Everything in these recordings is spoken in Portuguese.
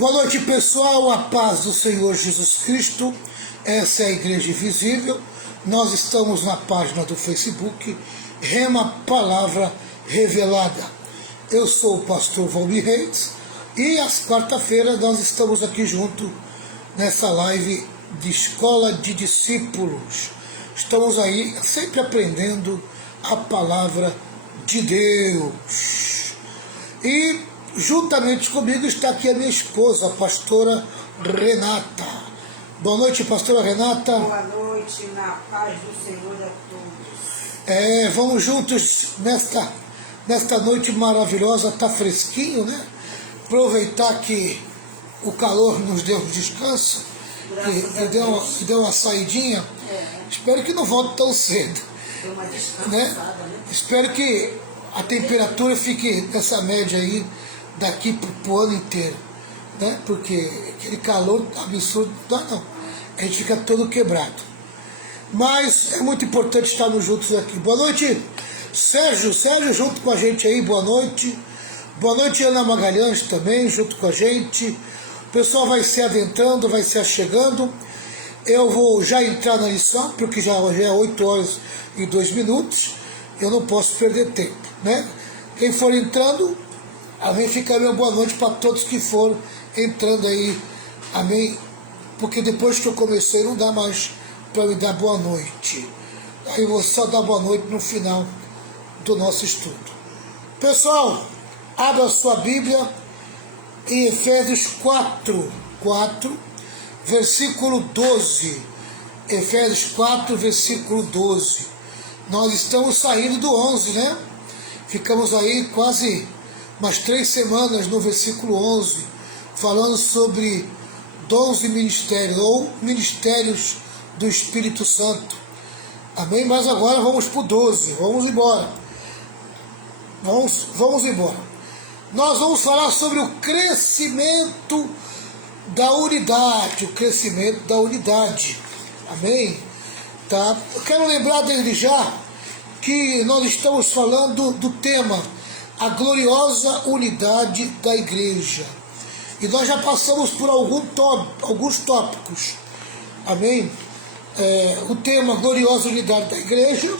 Boa noite, pessoal, a paz do Senhor Jesus Cristo. Essa é a Igreja Invisível. Nós estamos na página do Facebook Rema Palavra Revelada. Eu sou o pastor Valmir Reis e às quarta-feiras nós estamos aqui junto nessa live de Escola de Discípulos. Estamos aí sempre aprendendo a palavra de Deus. E juntamente comigo está aqui a minha esposa, a pastora Renata. Boa noite, pastora Renata. Boa noite, na paz do Senhor a todos. Vamos juntos nesta noite maravilhosa, está fresquinho, né? Aproveitar que o calor nos deu um descanso, que deu uma saidinha. Espero que não volte tão cedo. Deu uma descansada, né? né? Espero que a temperatura fique nessa média aí daqui pro ano inteiro, né? Porque aquele calor absurdo não dá não, a gente fica todo quebrado. Mas é muito importante estarmos juntos aqui. Boa noite, Sérgio junto com a gente aí, boa noite. Boa noite, Ana Magalhães também junto com a gente. O pessoal vai se adentrando, vai se achegando. Eu vou já entrar na lição, porque já é 8 horas e 2 minutos, eu não posso perder tempo, né? Quem for entrando, amém, fica meu boa noite para todos que foram entrando aí, amém, porque depois que eu comecei não dá mais para me dar boa noite, aí eu vou só dar boa noite no final do nosso estudo. Pessoal, abra sua Bíblia em Efésios 4, versículo 12, Efésios 4, versículo 12, nós estamos saindo do 11, né? Ficamos aí quase umas 3 semanas no versículo 11, falando sobre dons e ministérios, ou ministérios do Espírito Santo. Amém? Mas agora vamos para o 12, vamos embora. Vamos embora. Nós vamos falar sobre o crescimento da unidade, o crescimento da unidade. Amém? Tá? Eu quero lembrar desde já que nós estamos falando do tema a gloriosa unidade da igreja. E nós já passamos por alguns tópicos. Amém? O tema gloriosa unidade da igreja.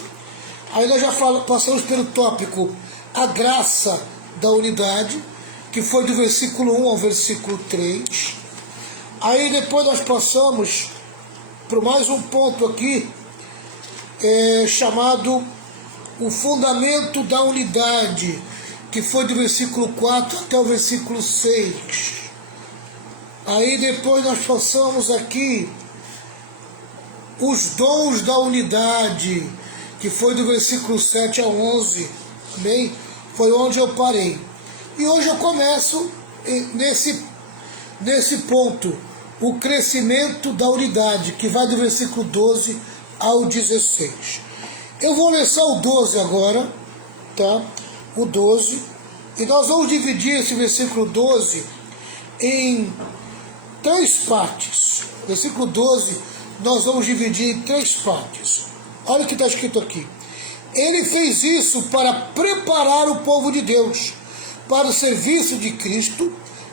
Aí nós já passamos pelo tópico a graça da unidade, que foi do versículo 1 ao versículo 3. Aí depois nós passamos por mais um ponto aqui, chamado o fundamento da unidade, que foi do versículo 4 até o versículo 6. Aí depois nós passamos aqui os dons da unidade, que foi do versículo 7 ao 11, amém? Foi onde eu parei. E hoje eu começo nesse ponto, o crescimento da unidade, que vai do versículo 12 ao 16. Eu vou ler só o 12 agora, tá? O 12, e nós vamos dividir esse versículo 12 em 3 partes. Versículo 12 nós vamos dividir em 3 partes. Olha o que está escrito aqui. Ele fez isso para preparar o povo de Deus para o serviço de Cristo,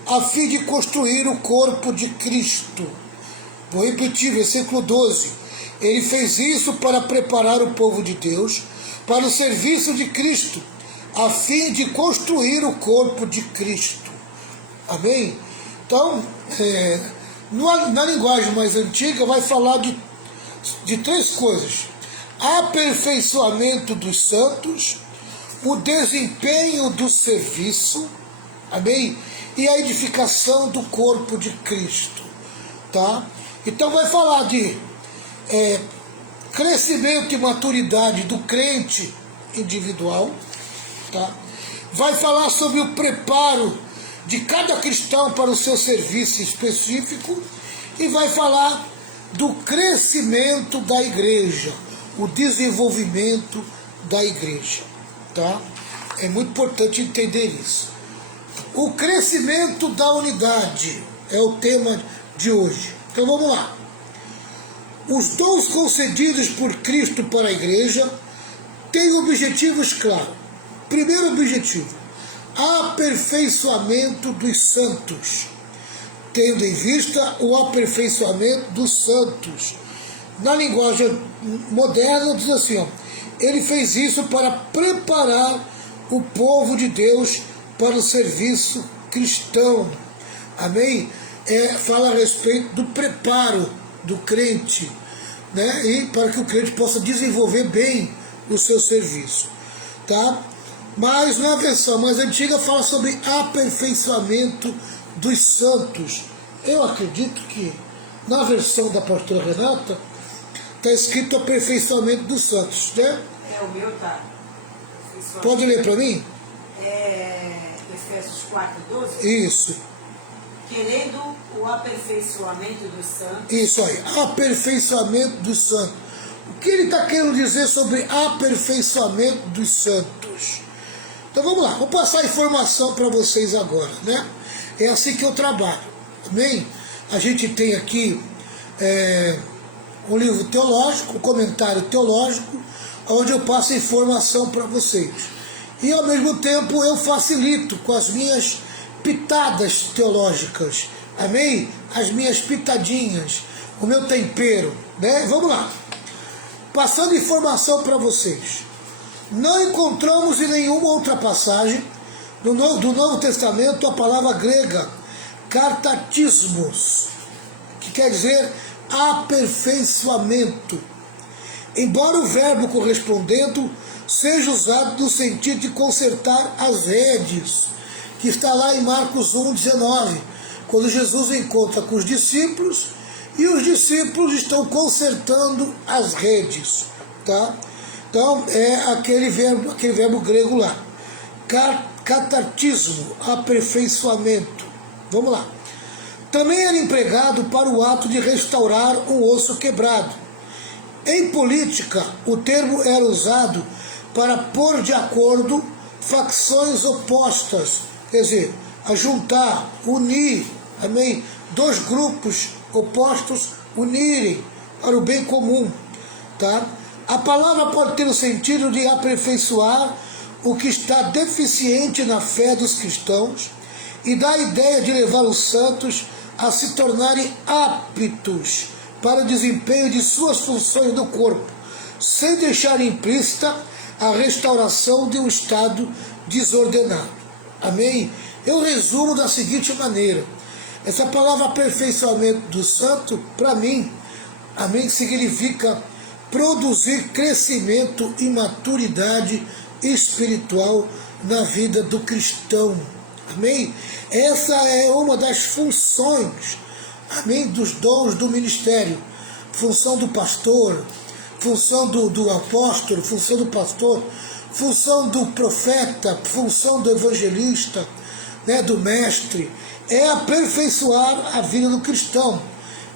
a fim de construir o corpo de Cristo. Vou repetir, versículo 12. Ele fez isso para preparar o povo de Deus para o serviço de Cristo, a fim de construir o corpo de Cristo. Amém? Então, na linguagem mais antiga, vai falar de 3 coisas. Aperfeiçoamento dos santos, o desempenho do serviço, amém? E a edificação do corpo de Cristo, tá? Então vai falar de crescimento e maturidade do crente individual, tá? Vai falar sobre o preparo de cada cristão para o seu serviço específico e vai falar do crescimento da igreja, o desenvolvimento da igreja, tá? É muito importante entender isso. O crescimento da unidade é o tema de hoje. Então vamos lá. Os dons concedidos por Cristo para a igreja têm objetivos claros. Primeiro objetivo, aperfeiçoamento dos santos. tendo em vista o aperfeiçoamento dos santos. Na linguagem moderna diz assim, ó, ele fez isso para preparar o povo de Deus para o serviço cristão. Amém? Fala a respeito do preparo do crente, né? E para que o crente possa desenvolver bem o seu serviço, tá? Mas na versão mais antiga fala sobre aperfeiçoamento dos santos. Eu acredito que na versão da pastora Renata está escrito aperfeiçoamento dos santos, né? O meu tá. Pode ler para mim? Efésios 4:12. Isso. Querendo o aperfeiçoamento dos santos. Isso aí, aperfeiçoamento dos santos. O que ele está querendo dizer sobre aperfeiçoamento dos santos? Então vamos lá, vou passar a informação para vocês agora, né? É assim que eu trabalho, amém? A gente tem aqui um livro teológico, um comentário teológico, onde eu passo a informação para vocês. E ao mesmo tempo eu facilito com as minhas pitadas teológicas, amém? As minhas pitadinhas, o meu tempero, né? Vamos lá. Passando informação para vocês. Não encontramos em nenhuma outra passagem do Novo Testamento a palavra grega kartatismos, que quer dizer aperfeiçoamento, embora o verbo correspondendo seja usado no sentido de consertar as redes, que está lá em Marcos 1,19, quando Jesus encontra com os discípulos e os discípulos estão consertando as redes, tá? Então é aquele verbo grego lá, catartismo, aperfeiçoamento. Vamos lá. Também era empregado para o ato de restaurar um osso quebrado. Em política, o termo era usado para pôr de acordo facções opostas, quer dizer, ajuntar, unir, amém? Dois grupos opostos unirem para o bem comum, tá? A palavra pode ter o sentido de aperfeiçoar o que está deficiente na fé dos cristãos e dá a ideia de levar os santos a se tornarem aptos para o desempenho de suas funções no corpo, sem deixar implícita a restauração de um estado desordenado. Amém? Eu resumo da seguinte maneira. Essa palavra aperfeiçoamento do santo, para mim, amém, significa produzir crescimento e maturidade espiritual na vida do cristão. Amém? Essa é uma das funções, amém, dos dons do ministério. Função do pastor, função do apóstolo, função do pastor, função do profeta, função do evangelista, né, do mestre, é aperfeiçoar a vida do cristão,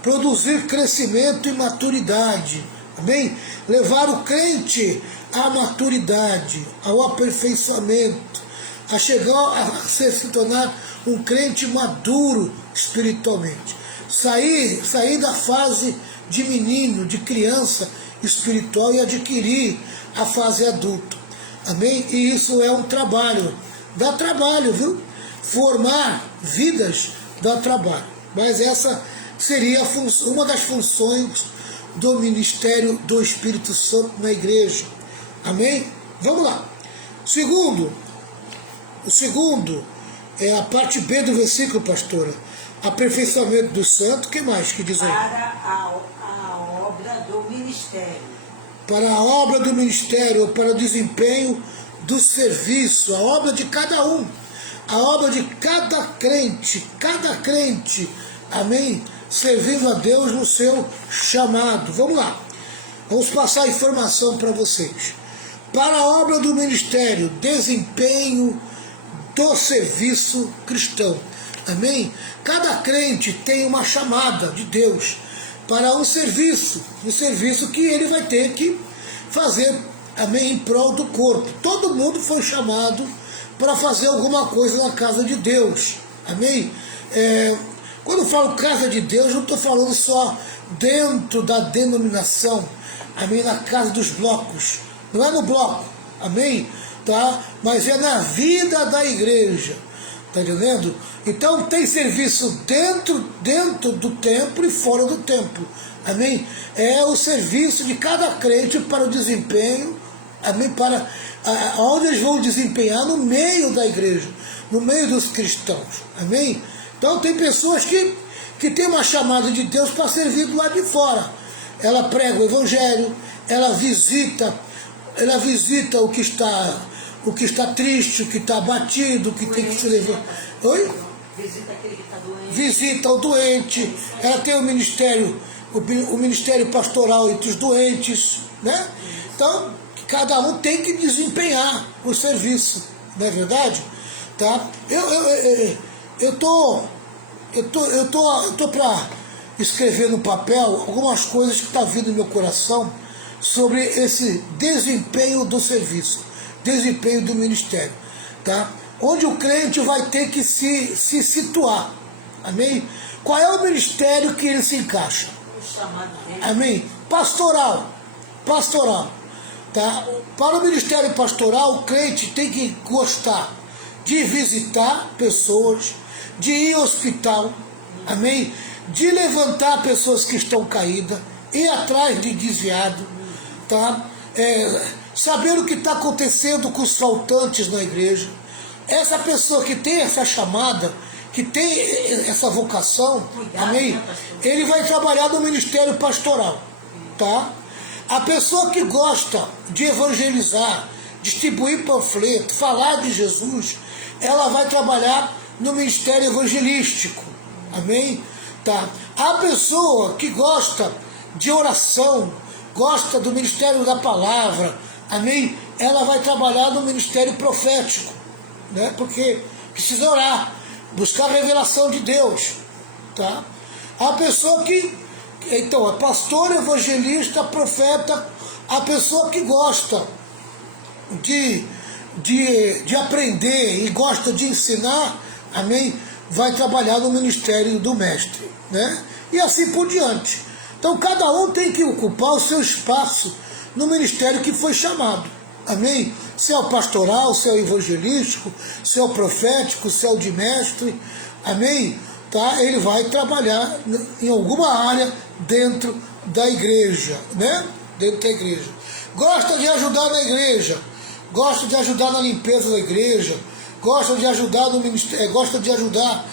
produzir crescimento e maturidade, amém? Levar o crente à maturidade, ao aperfeiçoamento, a chegar a se tornar um crente maduro espiritualmente, sair da fase de menino, de criança espiritual e adquirir a fase adulta, amém? E isso é um trabalho, dá trabalho, viu? Formar vidas dá trabalho, mas essa seria uma das funções do ministério do Espírito Santo na igreja, amém? Vamos lá. O segundo é a parte B do versículo, pastora. Aperfeiçoamento do santo, o que mais que diz aí? Para a obra do ministério. Para a obra do ministério, para o desempenho do serviço, a obra de cada um, a obra de cada crente, amém? Servindo a Deus no seu chamado. Vamos lá, vamos passar a informação para vocês. Para a obra do ministério, desempenho do serviço cristão, amém? Cada crente tem uma chamada de Deus para um serviço que ele vai ter que fazer, amém, em prol do corpo. Todo mundo foi chamado para fazer alguma coisa na casa de Deus, amém? Quando eu falo casa de Deus, não estou falando só dentro da denominação, amém, na casa dos blocos, não é no bloco, amém? Tá? Mas é na vida da igreja, Está entendendo? Então tem serviço dentro do templo e fora do templo. Amém? É o serviço de cada crente para o desempenho, amém? Para onde eles vão desempenhar no meio da igreja, no meio dos cristãos. Amém? Então tem pessoas que têm uma chamada de Deus para servir do lado de fora. Ela prega o evangelho, ela visita o que está triste, o que está abatido, o que tem que se levar. Oi? Visita aquele que está doente. Visita o doente. Ela tem o ministério pastoral entre os doentes, né? Então, cada um tem que desempenhar o serviço, não é verdade? Tá? Eu tô para escrever no papel algumas coisas que estão vindo no meu coração sobre esse desempenho do serviço, desempenho do ministério, tá? Onde o crente vai ter que se situar, amém? Qual é o ministério que ele se encaixa? O chamado dele. Amém? Pastoral, tá? Para o ministério pastoral, o crente tem que gostar de visitar pessoas, de ir ao hospital, amém? De levantar pessoas que estão caídas, ir atrás de desviado, tá? Saber o que está acontecendo com os faltantes na igreja. Essa pessoa que tem essa chamada, que tem essa vocação, amém? Ele vai trabalhar no ministério pastoral, tá? A pessoa que gosta de evangelizar, distribuir panfleto, falar de Jesus, ela vai trabalhar no ministério evangelístico, amém? Tá? A pessoa que gosta de oração, gosta do ministério da palavra, amém? Ela vai trabalhar no ministério profético, né? Porque precisa orar, buscar a revelação de Deus, tá? A pessoa então, é pastor, evangelista, profeta, a pessoa que gosta de aprender e gosta de ensinar, amém? Vai trabalhar no ministério do mestre, né? E assim por diante. Então cada um tem que ocupar o seu espaço no ministério que foi chamado, amém? Se é o pastoral, se é o evangelístico, se é o profético, se é o de mestre, amém? Tá? Ele vai trabalhar em alguma área dentro da igreja, né? Dentro da igreja. Gosta de ajudar na igreja, gosta de ajudar na limpeza da igreja, gosta de ajudar no ministério, gosta de ajudar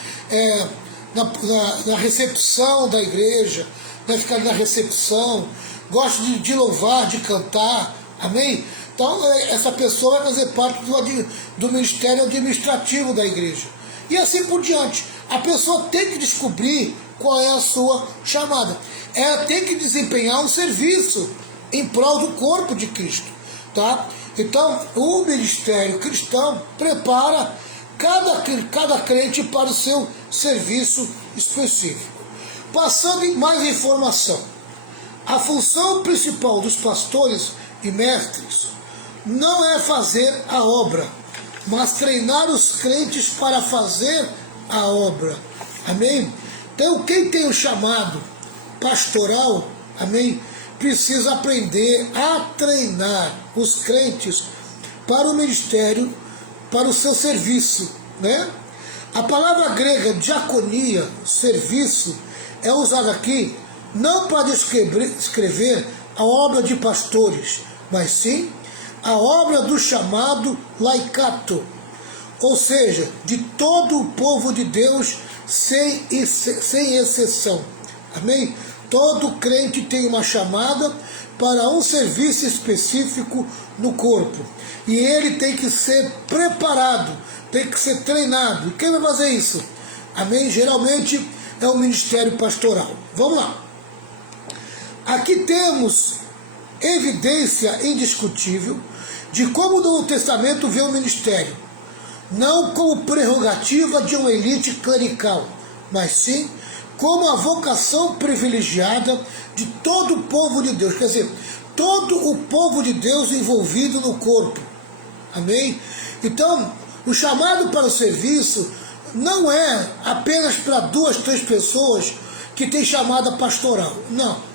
na recepção da igreja, né? Ficar na recepção, gosta de louvar, de cantar, amém? Então essa pessoa vai fazer parte do ministério administrativo da igreja. E assim por diante. A pessoa tem que descobrir qual é a sua chamada. Ela tem que desempenhar um serviço em prol do corpo de Cristo, tá? Então, o ministério cristão prepara cada crente para o seu serviço específico. Passando em mais informação, a função principal dos pastores e mestres não é fazer a obra, mas treinar os crentes para fazer a obra, amém? Então quem tem o chamado pastoral, amém, precisa aprender a treinar os crentes para o ministério, para o seu serviço, né? A palavra grega diaconia, serviço, é usada aqui não para descrever a obra de pastores, mas sim a obra do chamado laicato, ou seja, de todo o povo de Deus, sem exceção, amém? Todo crente tem uma chamada para um serviço específico no corpo, e ele tem que ser preparado, tem que ser treinado. E quem vai fazer isso? Amém? Geralmente é o ministério pastoral. Vamos lá. Aqui temos evidência indiscutível de como o Novo Testamento vê o ministério, não como prerrogativa de uma elite clerical, mas sim como a vocação privilegiada de todo o povo de Deus, quer dizer, todo o povo de Deus envolvido no corpo, amém? Então, o chamado para o serviço não é apenas para 2, 3 pessoas que têm chamada pastoral, não.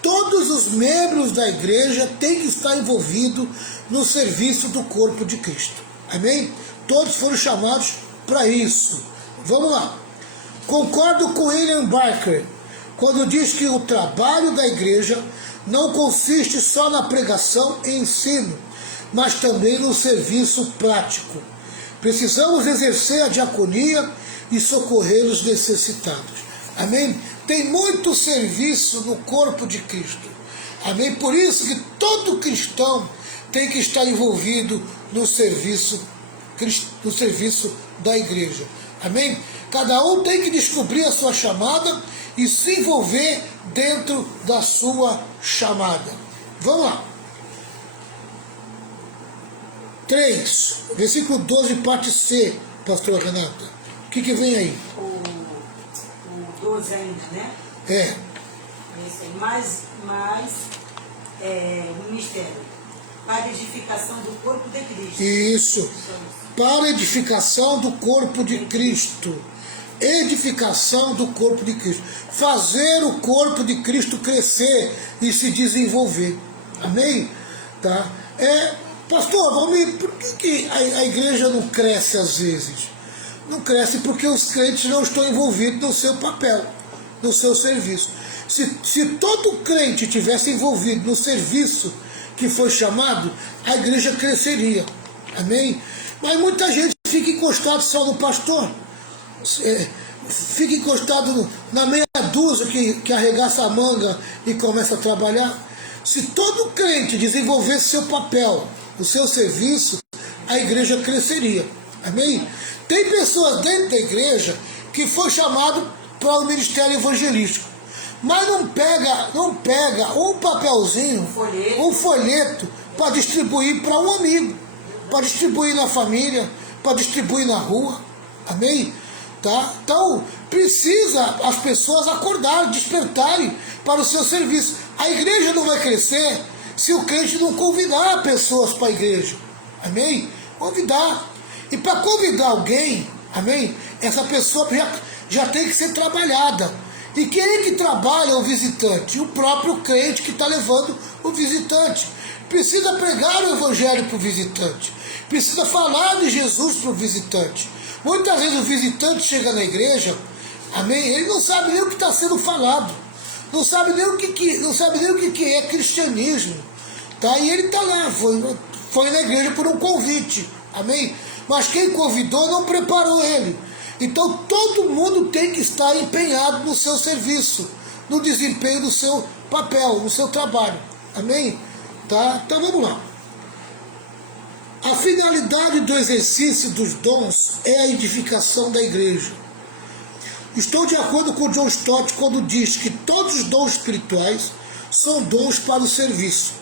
Todos os membros da igreja têm que estar envolvidos no serviço do corpo de Cristo, amém? Todos foram chamados para isso. Vamos lá. Concordo com William Barker quando diz que o trabalho da igreja não consiste só na pregação e ensino, mas também no serviço prático. Precisamos exercer a diaconia e socorrer os necessitados. Amém? Tem muito serviço no corpo de Cristo. Amém? Por isso que todo cristão tem que estar envolvido no serviço da igreja. Amém? Cada um tem que descobrir a sua chamada e se envolver dentro da sua chamada. Vamos lá. 3, versículo 12, parte C, pastor Renata. O que vem aí? O 12 ainda, né? É. Esse aí. Mais o ministério. Para a edificação do corpo de Cristo. Isso. Para a edificação do corpo de Cristo. Edificação do corpo de Cristo. Fazer o corpo de Cristo crescer e se desenvolver. Amém? Tá? Pastor, por que a igreja não cresce às vezes? Não cresce porque os crentes não estão envolvidos no seu papel, no seu serviço. Se todo crente tivesse envolvido no serviço que foi chamado, a igreja cresceria. Amém? Mas muita gente fica encostado só no pastor. Fica encostado na meia dúzia que arregaça a manga e começa a trabalhar. Se todo crente desenvolvesse seu papel, o seu serviço, a igreja cresceria. Amém? Tem pessoas dentro da igreja que foi chamado para o ministério evangelístico, mas não pega um papelzinho, um folheto para distribuir para um amigo, para distribuir na família, para distribuir na rua. Amém? Tá? Então, precisa as pessoas acordarem, despertarem para o seu serviço. A igreja não vai crescer se o crente não convidar pessoas para a igreja. Amém? Convidar. E para convidar alguém, amém? Essa pessoa já tem que ser trabalhada. E quem é que trabalha o visitante? O próprio crente que está levando o visitante. Precisa pregar o evangelho para o visitante. Precisa falar de Jesus para o visitante. Muitas vezes o visitante chega na igreja, amém? Ele não sabe nem o que está sendo falado. Não sabe nem o que é cristianismo. Tá? E ele está lá, foi na igreja por um convite. Amém? Mas quem convidou não preparou ele. Então todo mundo tem que estar empenhado no seu serviço, no desempenho do seu papel, no seu trabalho. Amém? Tá? Então vamos lá. A finalidade do exercício dos dons é a edificação da igreja. Estou de acordo com John Stott quando diz que todos os dons espirituais são dons para o serviço.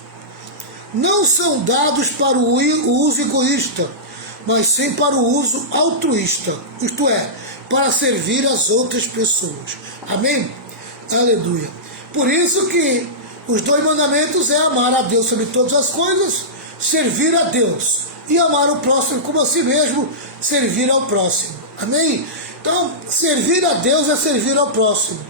Não são dados para o uso egoísta, mas sim para o uso altruísta, isto é, para servir as outras pessoas. Amém? Aleluia. Por isso que os 2 mandamentos é amar a Deus sobre todas as coisas, servir a Deus e amar o próximo como a si mesmo, servir ao próximo. Amém? Então, servir a Deus é servir ao próximo.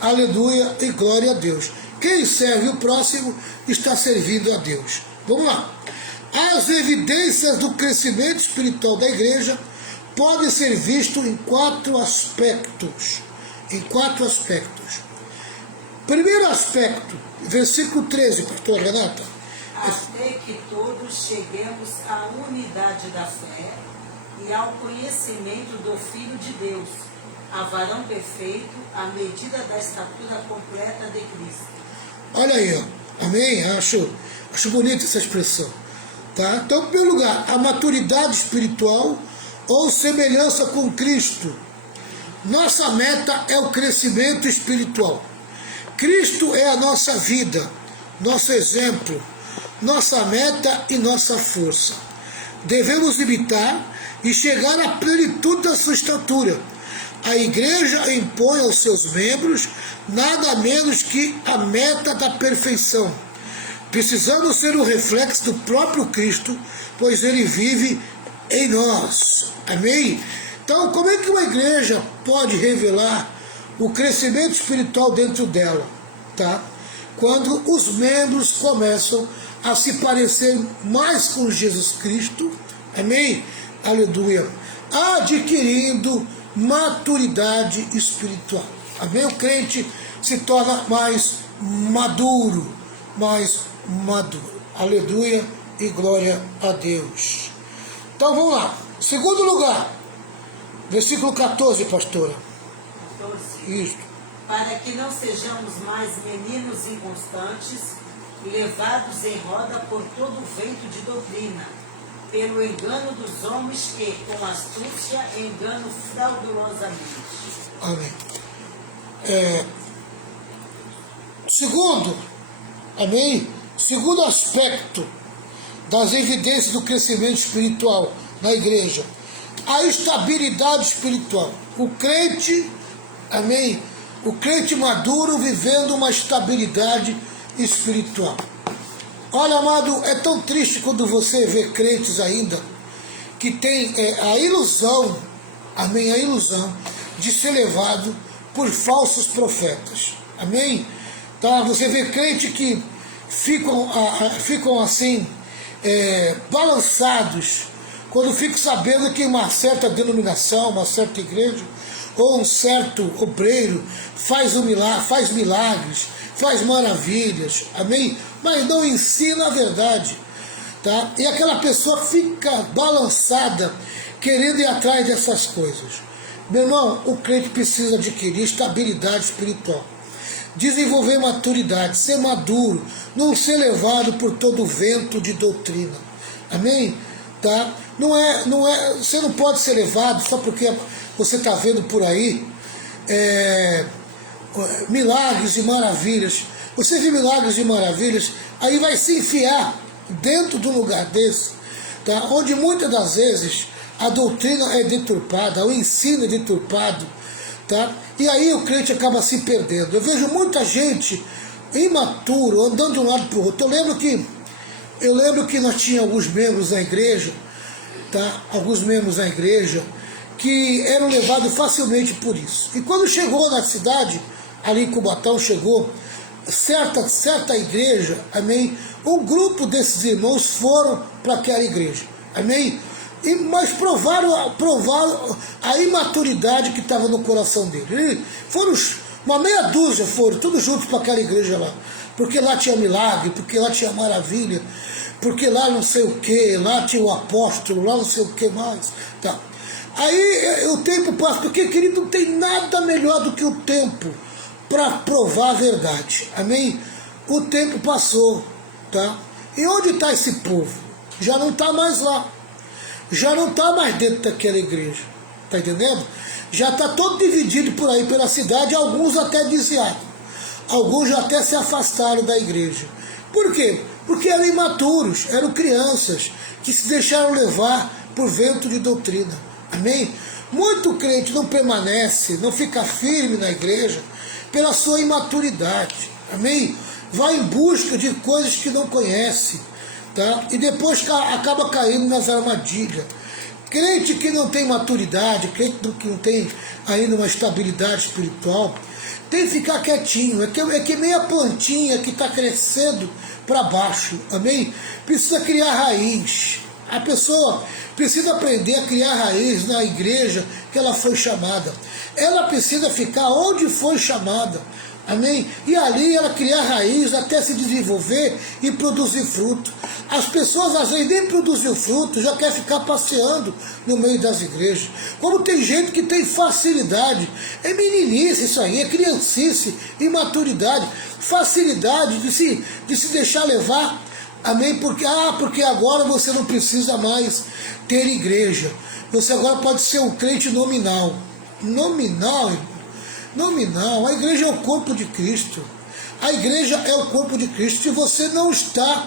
Aleluia e glória a Deus. Quem serve o próximo está servindo a Deus. Vamos lá. As evidências do crescimento espiritual da igreja podem ser vistas em 4 aspectos. Primeiro aspecto, versículo 13, pastor Renata. Até que todos cheguemos à unidade da fé e ao conhecimento do Filho de Deus, a varão perfeito, à medida da estatura completa de Cristo. Olha aí, ó. Amém? Acho bonita essa expressão. Tá? Então, em primeiro lugar, a maturidade espiritual ou semelhança com Cristo. Nossa meta é o crescimento espiritual. Cristo é a nossa vida, nosso exemplo, nossa meta e nossa força. Devemos imitar e chegar à plenitude da sua estatura. A igreja impõe aos seus membros nada menos que a meta da perfeição. Precisamos ser o reflexo do próprio Cristo, pois ele vive em nós. Amém? Então, como é que uma igreja pode revelar o crescimento espiritual dentro dela? Tá? Quando os membros começam a se parecer mais com Jesus Cristo, amém? Aleluia. adquirindo maturidade espiritual. Amém? O crente se torna mais maduro, mais maduro. Aleluia e glória a Deus. Então vamos lá. Segundo lugar, versículo 14, pastora. 14. Isso. Para que não sejamos mais meninos inconstantes, levados em roda por todo o vento de doutrina, pelo engano dos homens que, com astúcia, enganam fraudulosamente. Amém. Segundo, amém? Segundo aspecto das evidências do crescimento espiritual na igreja, a estabilidade espiritual. O crente, amém? O crente maduro vivendo uma estabilidade espiritual. Olha, amado, é tão triste quando você vê crentes ainda que tem a ilusão, amém? A ilusão de ser levado por falsos profetas, amém? Tá? Você vê crente que ficam assim, balançados, quando ficam sabendo que uma certa denominação, uma certa igreja, ou um certo obreiro faz milagres, faz maravilhas, amém? Mas não ensina a verdade, tá? E aquela pessoa fica balançada, querendo ir atrás dessas coisas. Meu irmão, o crente precisa adquirir estabilidade espiritual, desenvolver maturidade, ser maduro, não ser levado por todo o vento de doutrina, amém? Tá? Você não pode ser levado só porque você está vendo por aí milagres e maravilhas. Você vê milagres e maravilhas, aí vai se enfiar dentro de um lugar desse, tá? Onde muitas das vezes a doutrina é deturpada, o ensino é deturpado, tá? E aí o crente acaba se perdendo. Eu vejo muita gente imaturo andando de um lado para o outro. Eu lembro que nós tínhamos alguns membros na igreja, tá? Alguns membros na igreja que eram levados facilmente por isso. E quando chegou na cidade, ali em Cubatão, chegou certa igreja, amém? Um grupo desses irmãos foram para aquela igreja, amém? Mas provaram a imaturidade que estava no coração dele. Foram uma meia dúzia, foram todos juntos para aquela igreja lá, porque lá tinha milagre, porque lá tinha maravilha, porque lá não sei o que, lá tinha o apóstolo, lá não sei o que mais, tá? Aí o tempo passa, porque, querido, não tem nada melhor do que o tempo para provar a verdade, amém? O tempo passou, tá? E onde está esse povo? Já não está mais lá, já não está mais dentro daquela igreja, tá entendendo? Já está todo dividido por aí pela cidade, alguns até desviados, alguns já até se afastaram da igreja. Por quê? Porque eram imaturos, eram crianças que se deixaram levar por vento de doutrina, amém? Muito crente não permanece, não fica firme na igreja pela sua imaturidade, amém? Vai em busca de coisas que não conhece, tá? E depois acaba caindo nas armadilhas. Crente que não tem maturidade, crente que não tem ainda uma estabilidade espiritual, tem que ficar quietinho. É que nem a plantinha que está crescendo para baixo, amém? Precisa criar raiz. A pessoa precisa aprender a criar raiz na igreja que ela foi chamada. Ela precisa ficar onde foi chamada, amém? E ali ela criar raiz até se desenvolver e produzir fruto. As pessoas às vezes nem produzem fruto, já quer ficar passeando no meio das igrejas. Como tem gente que tem facilidade, é meninice isso aí, é criancice, imaturidade, facilidade de se deixar levar, amém? Porque agora você não precisa mais ter igreja, você agora pode ser um crente nominal. Nominal, irmão. Nominal, a igreja é o corpo de Cristo. A igreja é o corpo de Cristo. Se você não está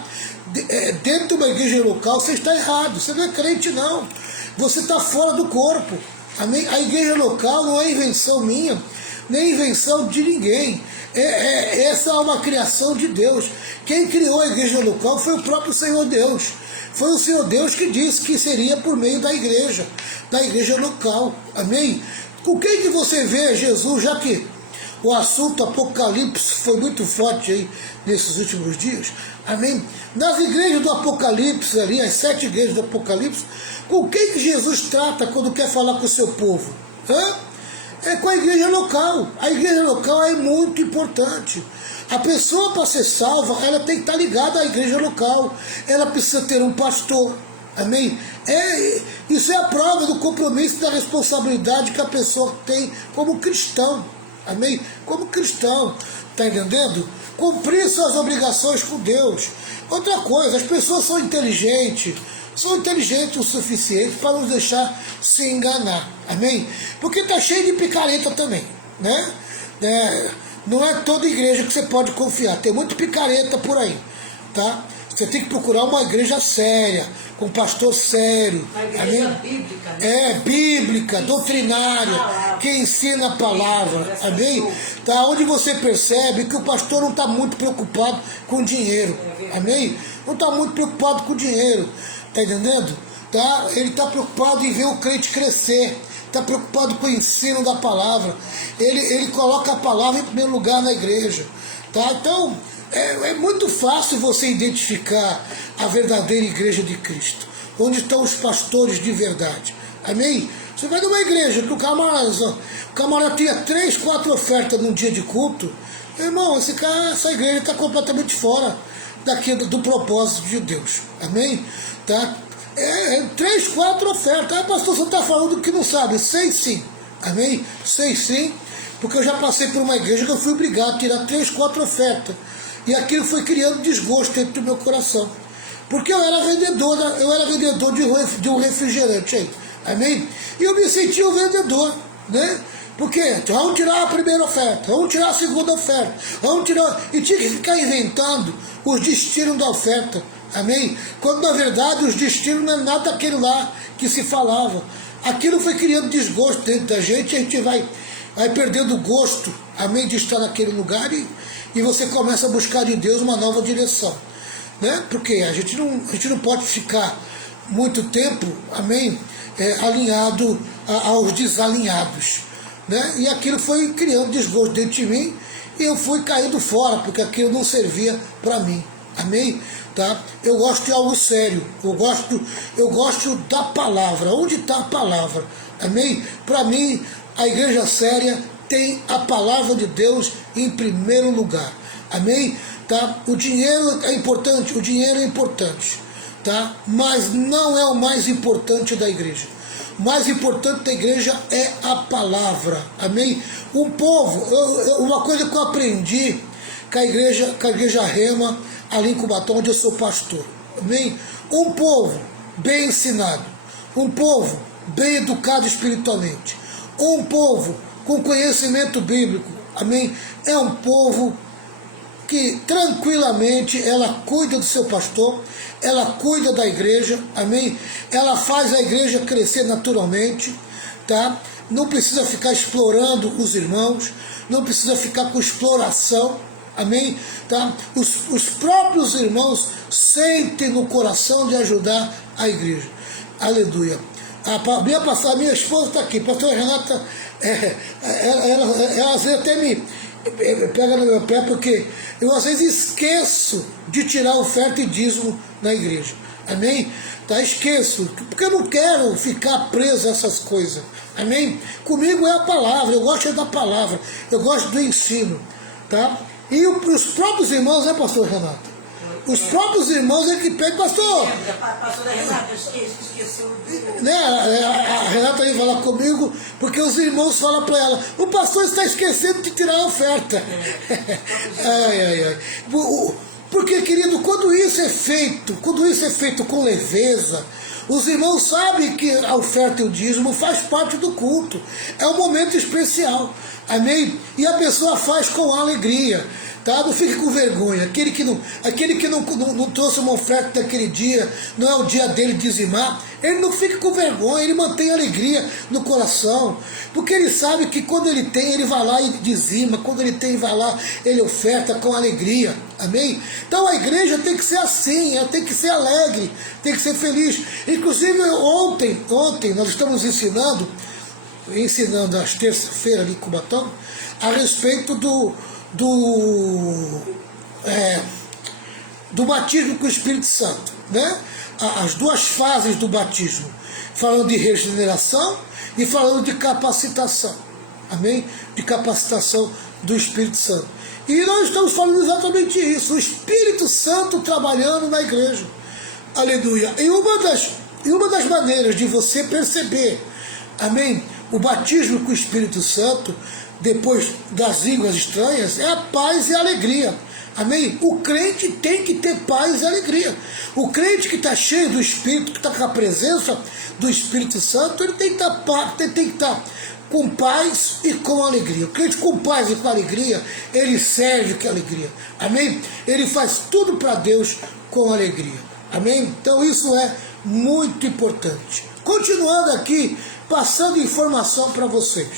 dentro de uma igreja local, você está errado. Você não é crente, não. Você está fora do corpo. Amém? A igreja local não é invenção minha, nem invenção de ninguém. Essa é uma criação de Deus. Quem criou a igreja local foi o próprio Senhor Deus. Foi o Senhor Deus que disse que seria por meio da igreja local. Amém? Com quem que você vê Jesus, já que o assunto Apocalipse foi muito forte aí nesses últimos dias, amém? Nas igrejas do Apocalipse ali, as 7 igrejas do Apocalipse, com quem que Jesus trata quando quer falar com o seu povo? É com a igreja local. A igreja local é muito importante. A pessoa, para ser salva, ela tem que estar ligada à igreja local. Ela precisa ter um pastor. Amém? Isso é a prova do compromisso e da responsabilidade que a pessoa tem como cristão. Amém? Como cristão. Está entendendo? Cumprir suas obrigações com Deus. Outra coisa, as pessoas são inteligentes o suficiente para nos deixar se enganar. Amém? Porque está cheio de picareta também. Né? Não é toda igreja que você pode confiar. Tem muito picareta por aí. Tá? Você tem que procurar uma igreja séria, com um pastor sério. Uma igreja bíblica, né? Bíblica, doutrinária, que ensina a palavra. Amém? Tá? Onde você percebe que o pastor não está muito preocupado com dinheiro. Amém? Não está muito preocupado com dinheiro. Está entendendo? Tá? Ele está preocupado em ver o crente crescer. Está preocupado com o ensino da palavra. Ele coloca a palavra em primeiro lugar na igreja. Tá? Então, é muito fácil você identificar a verdadeira igreja de Cristo. Onde estão os pastores de verdade. Amém? Você vai numa igreja que o camarada tinha 3, 4 ofertas num dia de culto. Irmão, essa igreja está completamente fora do propósito de Deus. Amém? Tá? 3, 4 ofertas. Pastor, você está falando que não sabe. Sei sim. Amém? Sei sim. Porque eu já passei por uma igreja que eu fui obrigado a tirar 3, 4 ofertas. E aquilo foi criando desgosto dentro do meu coração. Porque eu era vendedor de um refrigerante aí. Amém? E eu me sentia o vendedor. Né? Porque vamos tirar a primeira oferta, vamos tirar a segunda oferta, e tinha que ficar inventando os destinos da oferta. Amém? Quando na verdade os destinos não é nada daquele lá que se falava. Aquilo foi criando desgosto dentro da gente, e a gente vai perdendo o gosto, amém, de estar naquele lugar, e você começa a buscar de Deus uma nova direção. Né? Porque a gente não pode ficar muito tempo, amém, alinhado aos desalinhados. Né? E aquilo foi criando desgosto dentro de mim, e eu fui caindo fora, porque aquilo não servia para mim. Amém? Tá? Eu gosto de algo sério, eu gosto da palavra. Onde está a palavra? Amém? Para mim, a igreja séria tem a palavra de Deus em primeiro lugar. Amém? Tá? O dinheiro é importante, tá? Mas não é o mais importante da igreja. O mais importante da igreja é a palavra. Amém? Um povo, uma coisa que eu aprendi com a igreja Rema, ali em Cubatão, onde eu sou pastor. Amém? Um povo bem ensinado, um povo bem educado espiritualmente, um povo com conhecimento bíblico, amém? É um povo que tranquilamente ela cuida do seu pastor, ela cuida da igreja, amém? Ela faz a igreja crescer naturalmente, tá? Não precisa ficar explorando os irmãos, não precisa ficar com exploração, amém? Tá? Os próprios irmãos sentem no coração de ajudar a igreja. Aleluia. A minha esposa está aqui, pastor Renata, ela às vezes até me pega no meu pé, porque eu às vezes esqueço de tirar oferta e dízimo na igreja. Amém? Tá? Esqueço, porque eu não quero ficar preso a essas coisas. Amém? Comigo é a palavra, eu gosto da palavra, eu gosto do ensino. Tá? E os próprios irmãos, né, pastor Renato? Os próprios irmãos é que pedem, pastor. Pastor Renata, esqueceu do... Né, a Renata veio falar comigo, porque os irmãos falam para ela, o pastor está esquecendo de tirar a oferta. Ai. Porque, querido, quando isso é feito com leveza, os irmãos sabem que a oferta e o dízimo faz parte do culto. É um momento especial. Amém? E a pessoa faz com alegria. Tá? Não fique com vergonha. Aquele que não trouxe uma oferta daquele dia, não é o dia dele dizimar, ele não fica com vergonha, ele mantém alegria no coração. Porque ele sabe que quando ele tem, ele vai lá e dizima. Quando ele tem, vai lá, ele oferta com alegria. Amém? Então a igreja tem que ser assim, ela tem que ser alegre, tem que ser feliz. Inclusive ontem nós estamos ensinando ensinando às terça-feiras ali em Cubatão, a respeito do batismo com o Espírito Santo, né? As duas fases do batismo, falando de regeneração e falando de capacitação, amém? De capacitação do Espírito Santo. E nós estamos falando exatamente isso, o Espírito Santo trabalhando na igreja, aleluia. E uma das maneiras de você perceber, amém, o batismo com o Espírito Santo, depois das línguas estranhas, é a paz e a alegria. Amém? O crente tem que ter paz e alegria. O crente que está cheio do Espírito, que está com a presença do Espírito Santo, ele tem que estar com paz e com alegria. O crente com paz e com alegria, ele serve com alegria. Amém? Ele faz tudo para Deus com alegria. Amém? Então isso é muito importante. Continuando aqui, passando informação para vocês.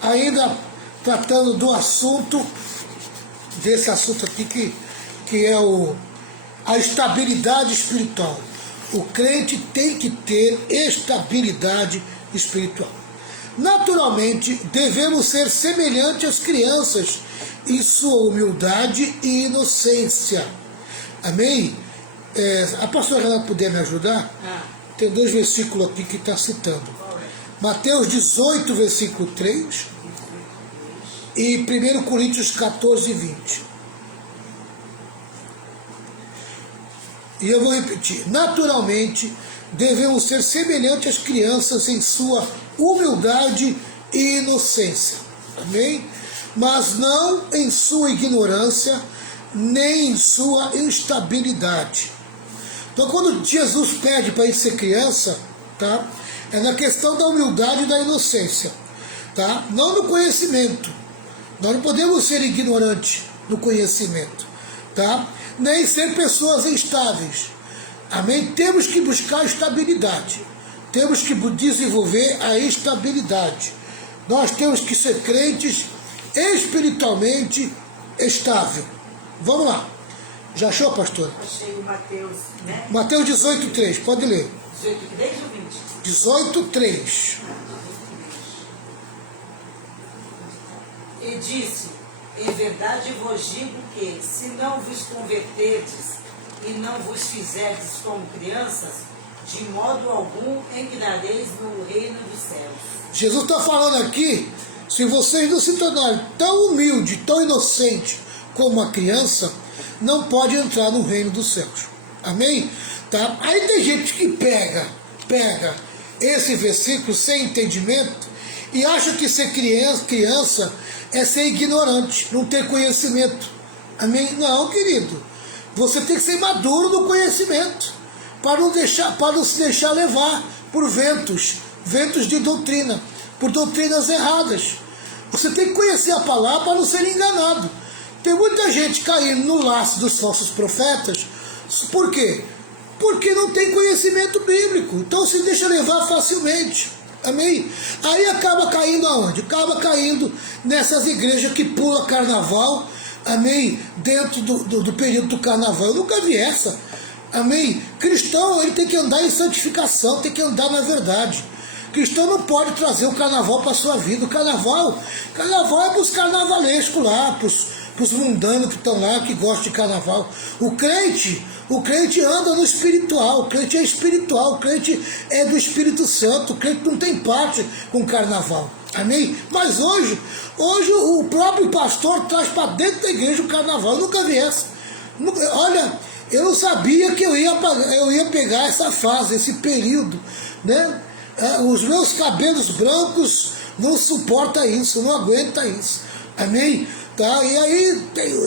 Ainda tratando do assunto, desse assunto aqui que é a estabilidade espiritual. O crente tem que ter estabilidade espiritual. Naturalmente, devemos ser semelhantes às crianças em sua humildade e inocência. Amém? A pastora Renata puder me ajudar? Tem 2 versículos aqui que está citando. Mateus 18, versículo 3. E 1 Coríntios 14, 20. E eu vou repetir. Naturalmente, devemos ser semelhantes às crianças em sua humildade e inocência. Amém? Mas não em sua ignorância, nem em sua instabilidade. Então, quando Jesus pede para a gente ser criança, tá? É na questão da humildade e da inocência. Tá? Não no conhecimento. Nós não podemos ser ignorantes no conhecimento, tá? Nem ser pessoas instáveis. Amém? Temos que buscar estabilidade. Temos que desenvolver a estabilidade. Nós temos que ser crentes espiritualmente estável. Vamos lá. Já achou, pastor? Achei o Mateus, né? Mateus 18, 3. Pode ler. 18, 3 ou 20? 18, 3. E disse, em verdade vos digo que, se não vos converterdes e não vos fizerdes como crianças, de modo algum entrareis no reino dos céus. Jesus está falando aqui, se vocês não se tornarem tão humilde, tão inocente como uma criança, não pode entrar no reino dos céus. Amém? Tá? Aí tem gente que pega esse versículo sem entendimento e acha que ser criança é ser ignorante, não ter conhecimento. Amém? Não, querido. Você tem que ser maduro no conhecimento, para não se deixar levar por ventos de doutrina, por doutrinas erradas. Você tem que conhecer a palavra para não ser enganado. Tem muita gente caindo no laço dos falsos profetas. Por quê? Porque não tem conhecimento bíblico. Então se deixa levar facilmente. Amém? Aí acaba caindo aonde? Acaba caindo nessas igrejas que pula carnaval, amém? Dentro do período do carnaval. Eu nunca vi essa. Amém? Cristão, ele tem que andar em santificação, tem que andar na verdade. Cristão não pode trazer o carnaval para a sua vida. O carnaval é para os carnavalescos lá, para os mundanos que estão lá, que gostam de carnaval. O crente anda no espiritual, o crente é espiritual, o crente é do Espírito Santo, o crente não tem parte com o carnaval. Amém? Mas hoje o próprio pastor traz para dentro da igreja o carnaval. Eu nunca vi essa. Olha, eu não sabia que eu ia pegar essa fase, esse período, né? Os meus cabelos brancos não suportam isso, não aguentam isso. Amém? Tá? E aí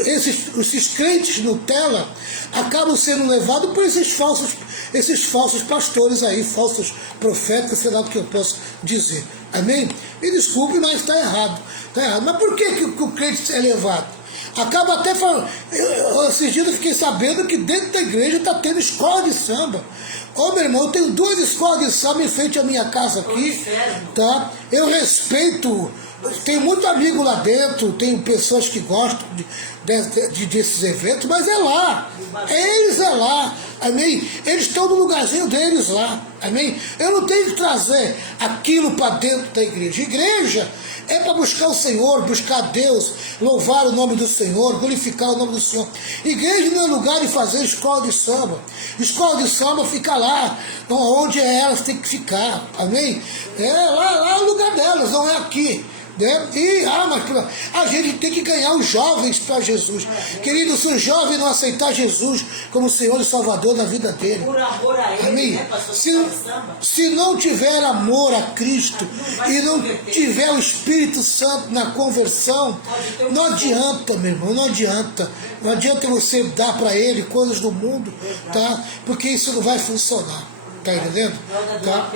esses crentes Nutella acabam sendo levados por esses falsos pastores aí, falsos profetas, sei lá o que eu posso dizer. Amém? Me desculpe, mas está errado. Tá errado. Mas por que o crente é levado? Acaba até falando. Esses dias eu fiquei sabendo que dentro da igreja está tendo escola de samba. Ô meu irmão, eu tenho 2 escolas de samba em frente à minha casa aqui. Tá? Eu respeito. Tenho muito amigo lá dentro, tenho pessoas que gostam desses eventos, mas é lá. Eles é lá. Amém? Eles estão no lugarzinho deles lá. Amém? Eu não tenho que trazer aquilo para dentro da igreja. Igreja é para buscar o Senhor, buscar Deus, louvar o nome do Senhor, glorificar o nome do Senhor. Igreja não é lugar de fazer escola de samba. Escola de samba fica lá, onde elas têm que ficar. Amém? Lá é o lugar delas, não é aqui. Né? Mas a gente tem que ganhar os jovens para Jesus. Querido, se o jovem não aceitar Jesus como Senhor e Salvador da vida dele, por amor a ele, amém? Né, pastor? Se não tiver amor a Cristo e não tiver o Espírito Santo na conversão, não adianta, meu irmão, não adianta. Não adianta você dar para ele coisas do mundo, tá? Porque isso não vai funcionar. Tá entendendo? Tá?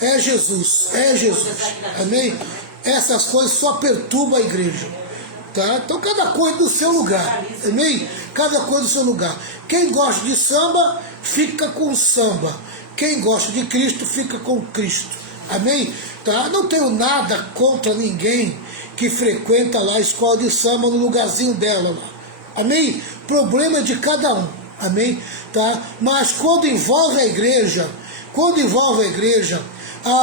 É Jesus, é Jesus. Amém? Essas coisas só perturbam a igreja. Tá? Então cada coisa do seu lugar. Amém? Cada coisa do seu lugar. Quem gosta de samba, fica com samba. Quem gosta de Cristo, fica com Cristo. Amém? Tá? Não tenho nada contra ninguém que frequenta lá a escola de samba no lugarzinho dela lá. Amém? Problema de cada um. Amém? Tá? Mas quando envolve a igreja,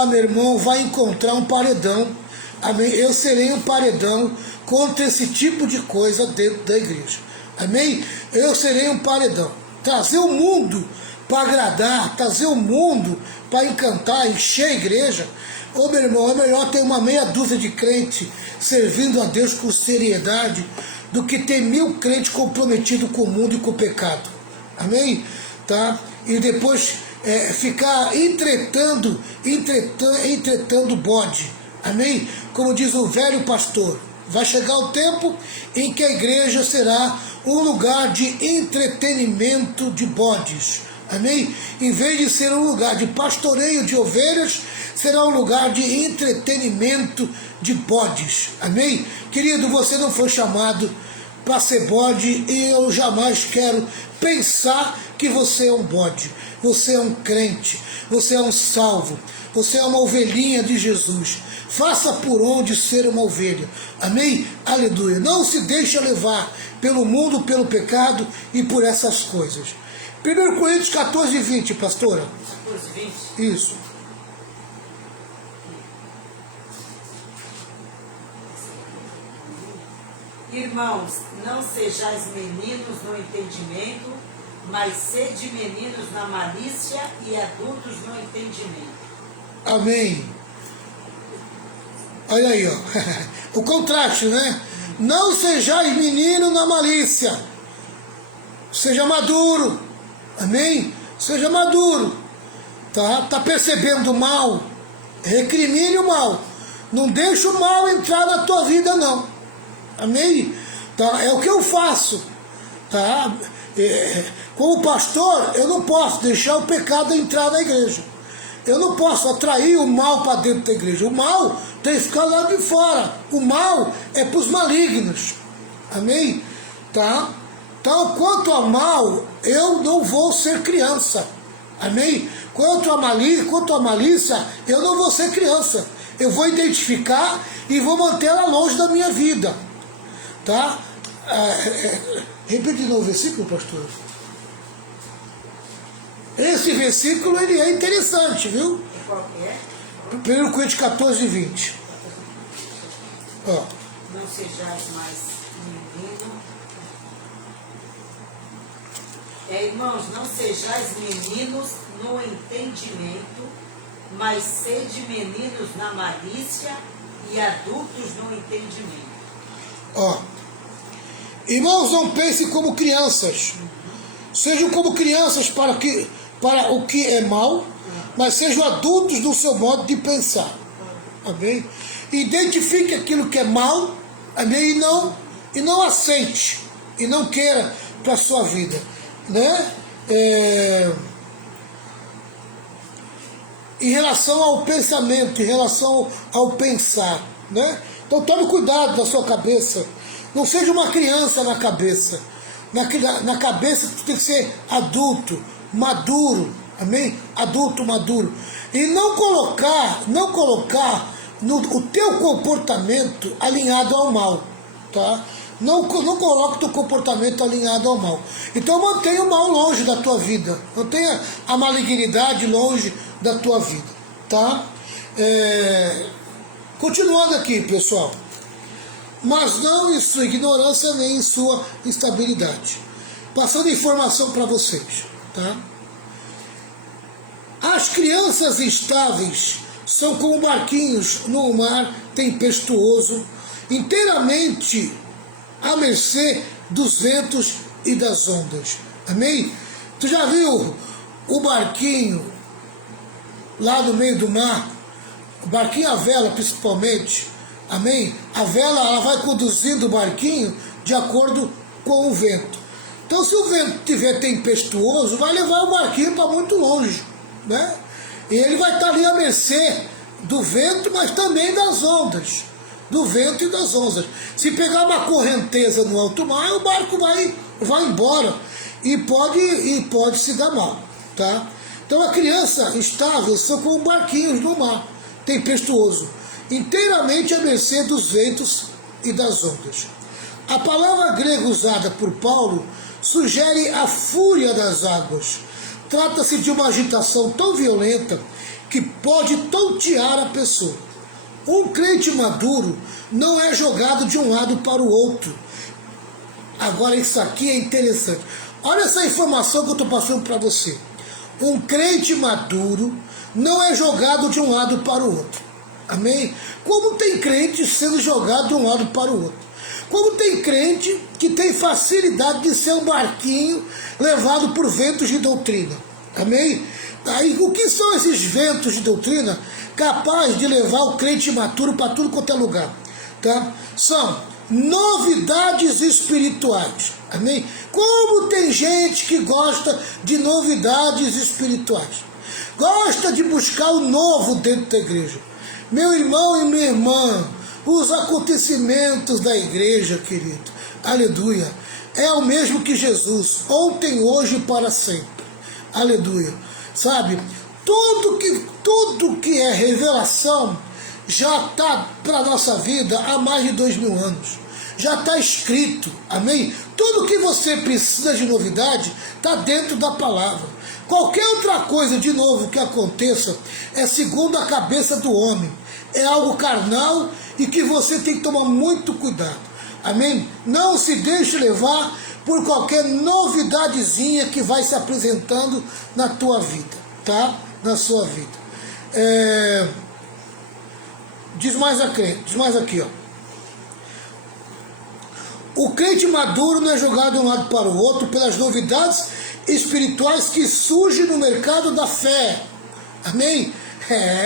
meu irmão, vai encontrar um paredão. Amém? Eu serei um paredão contra esse tipo de coisa dentro da igreja. Amém? Eu serei um paredão. Trazer o mundo para agradar, trazer o mundo para encantar, encher a igreja. Ô meu irmão, é melhor ter uma meia dúzia de crentes servindo a Deus com seriedade do que ter 1000 crentes comprometidos com o mundo e com o pecado. Amém? Tá? E depois ficar entretando bode. Amém? Como diz o velho pastor, vai chegar o tempo em que a igreja será um lugar de entretenimento de bodes. Amém? Em vez de ser um lugar de pastoreio de ovelhas, será um lugar de entretenimento de bodes. Amém? Querido, você não foi chamado para ser bode e eu jamais quero pensar que você é um bode. Você é um crente, você é um salvo, você é uma ovelhinha de Jesus. Faça por onde ser uma ovelha. Amém? Aleluia. Não se deixe levar pelo mundo, pelo pecado e por essas coisas. 1 Coríntios 14, 20, pastora. 14, 20? Isso. Irmãos, não sejais meninos no entendimento, mas sede meninos na malícia e adultos no entendimento. Amém. Olha aí, ó. O contraste, né? Não sejais menino na malícia. Seja maduro. Amém? Seja maduro. Tá percebendo o mal? Recrimine o mal. Não deixa o mal entrar na tua vida, não. Amém? Tá? É o que eu faço. Tá? Como pastor, eu não posso deixar o pecado entrar na igreja. Eu não posso atrair o mal para dentro da igreja. O mal tem que ficar lá de fora. O mal é para os malignos. Amém? Tá? Então, quanto ao mal, eu não vou ser criança. Amém? Quanto à malícia, eu não vou ser criança. Eu vou identificar e vou manter ela longe da minha vida. Tá? Repete de novo o versículo, pastor. Esse versículo ele é interessante, viu? Qual que é? 1 Coríntios 14, 20. Ó. Não sejais mais menino. Irmãos, não sejais meninos no entendimento, mas sede meninos na malícia e adultos no entendimento. Ó. Irmãos, não pensem como crianças. Sejam como crianças para o que é mal, mas sejam adultos no seu modo de pensar. Amém? Identifique aquilo que é mal, amém? E não aceite, e não queira para a sua vida. Né? Em relação ao pensamento, em relação ao pensar. Né? Então tome cuidado da sua cabeça. Não seja uma criança na cabeça. Na cabeça tu tem que ser adulto, maduro, amém? Adulto, maduro. E não colocar o teu comportamento alinhado ao mal, tá? Não coloque o teu comportamento alinhado ao mal. Então mantenha o mal longe da tua vida. Mantenha a malignidade longe da tua vida. Tá? Continuando aqui, pessoal. Mas não em sua ignorância nem em sua instabilidade. Passando informação para vocês. Tá? As crianças instáveis são como barquinhos no mar tempestuoso, inteiramente à mercê dos ventos e das ondas. Amém? Tu já viu o barquinho lá no meio do mar? O barquinho a vela principalmente. Amém? A vela ela vai conduzindo o barquinho de acordo com o vento. Então se o vento estiver tempestuoso, vai levar o barquinho para muito longe, né? E ele vai estar ali à mercê do vento, mas também das ondas. Do vento e das ondas. Se pegar uma correnteza no alto mar, o barco vai embora e pode se dar mal, tá? Então a criança estável são como barquinhos no mar tempestuoso, inteiramente à mercê dos ventos e das ondas. A palavra grega usada por Paulo sugere a fúria das águas. Trata-se de uma agitação tão violenta que pode tontear a pessoa. Um crente maduro não é jogado de um lado para o outro. Agora isso aqui é interessante. Olha essa informação que eu estou passando para você. Um crente maduro não é jogado de um lado para o outro. Amém? Como tem crente sendo jogado de um lado para o outro. Como tem crente que tem facilidade de ser um barquinho levado por ventos de doutrina. Amém? Aí, o que são esses ventos de doutrina capazes de levar o crente imaturo para tudo quanto é lugar? Tá? São novidades espirituais. Amém? Como tem gente que gosta de novidades espirituais. Gosta de buscar o novo dentro da igreja. Meu irmão e minha irmã, os acontecimentos da igreja, querido, aleluia, é o mesmo que Jesus, ontem, hoje e para sempre. Aleluia. Sabe, tudo que é revelação já está para a nossa vida há mais de 2000 anos. Já está escrito, amém? Tudo que você precisa de novidade está dentro da palavra. Qualquer outra coisa de novo que aconteça é segundo a cabeça do homem. É algo carnal e que você tem que tomar muito cuidado. Amém? Não se deixe levar por qualquer novidadezinha que vai se apresentando na tua vida, tá? Na sua vida. Diz mais aqui, ó. O crente maduro não é jogado de um lado para o outro pelas novidades espirituais que surgem no mercado da fé. Amém?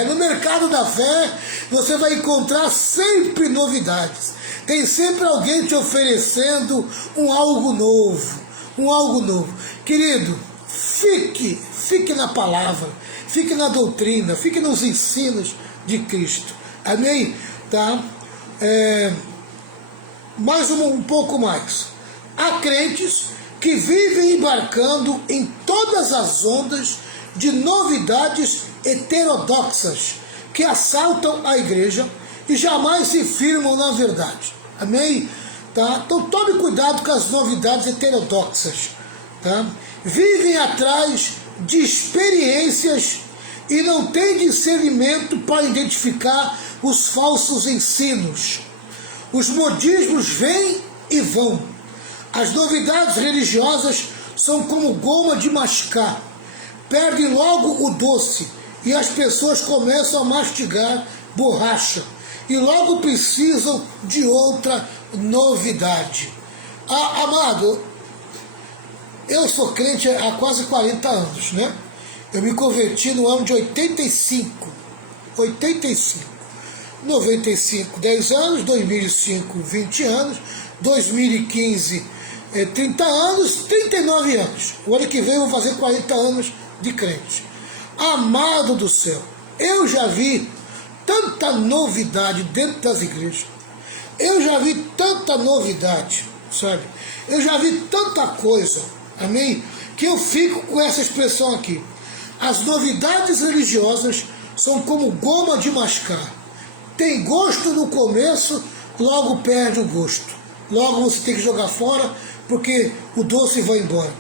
No mercado da fé você vai encontrar sempre novidades. Tem sempre alguém te oferecendo algo novo. Querido, fique na palavra, fique na doutrina, fique nos ensinos de Cristo. Amém? Tá? Mais um pouco mais. Há crentes que vivem embarcando em todas as ondas de novidades heterodoxas que assaltam a igreja e jamais se firmam na verdade. Amém? Tá? Então tome cuidado com as novidades heterodoxas. Tá? Vivem atrás de experiências e não têm discernimento para identificar os falsos ensinos. Os modismos vêm e vão. As novidades religiosas são como goma de mascar. Perdem logo o doce e as pessoas começam a mastigar borracha. E logo precisam de outra novidade. Amado, eu sou crente há quase 40 anos, né? Eu me converti no ano de 85. 95, 10 anos, 2005, 20 anos, 2015, 30 anos, 39 anos. O ano que vem eu vou fazer 40 anos de crente. Amado do céu, eu já vi tanta novidade dentro das igrejas. Eu já vi tanta novidade, sabe? Eu já vi tanta coisa, amém? Que eu fico com essa expressão aqui. As novidades religiosas são como goma de mascar. Tem gosto no começo, logo perde o gosto. logo você tem que jogar fora, porque o doce vai embora.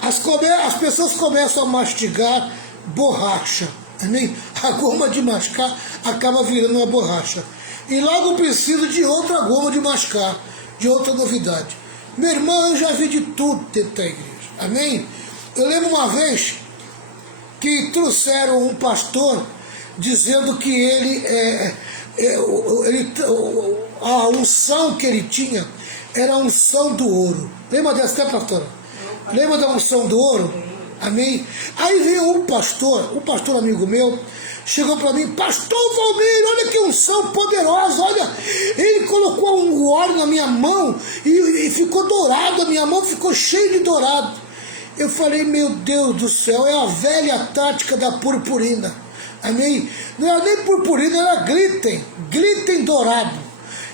As pessoas começam a mastigar borracha, amém? A goma de mascar acaba virando uma borracha. E logo preciso de outra goma de mascar, de outra novidade. Meu irmão, eu já vi de tudo dentro da igreja, amém? Eu lembro uma vez que trouxeram um pastor dizendo que a unção que ele tinha era a unção do ouro. Lembra dessa, né, pastora? Lembra da unção do ouro? Amém? Aí veio um pastor amigo meu, chegou para mim: pastor Valmir, olha que unção poderosa, olha, ele colocou um óleo na minha mão e ficou dourado, a minha mão ficou cheia de dourado. Eu falei: meu Deus do céu, é a velha tática da purpurina, amém? Não era nem purpurina, era glitem dourado,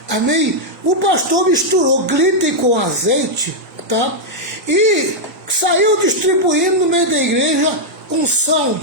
amém? O pastor misturou glitem com azeite, tá? E saiu distribuindo no meio da igreja unção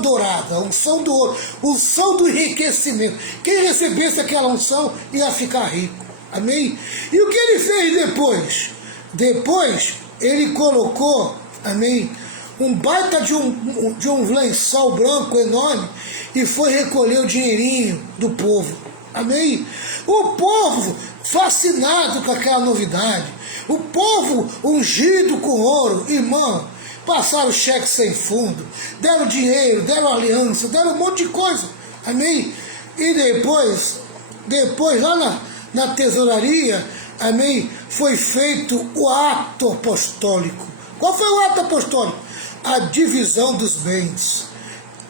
dourada, unção do ouro, unção do enriquecimento. Quem recebesse aquela unção ia ficar rico, amém? E o que ele fez depois? Depois ele colocou, amém, um baita de um lençol branco enorme e foi recolher o dinheirinho do povo, amém? O povo fascinado com aquela novidade, o povo ungido com ouro, irmão, passaram cheque sem fundo, deram dinheiro, deram aliança, deram um monte de coisa, amém? E depois lá na tesouraria, amém, foi feito o ato apostólico. Qual foi o ato apostólico? A divisão dos bens,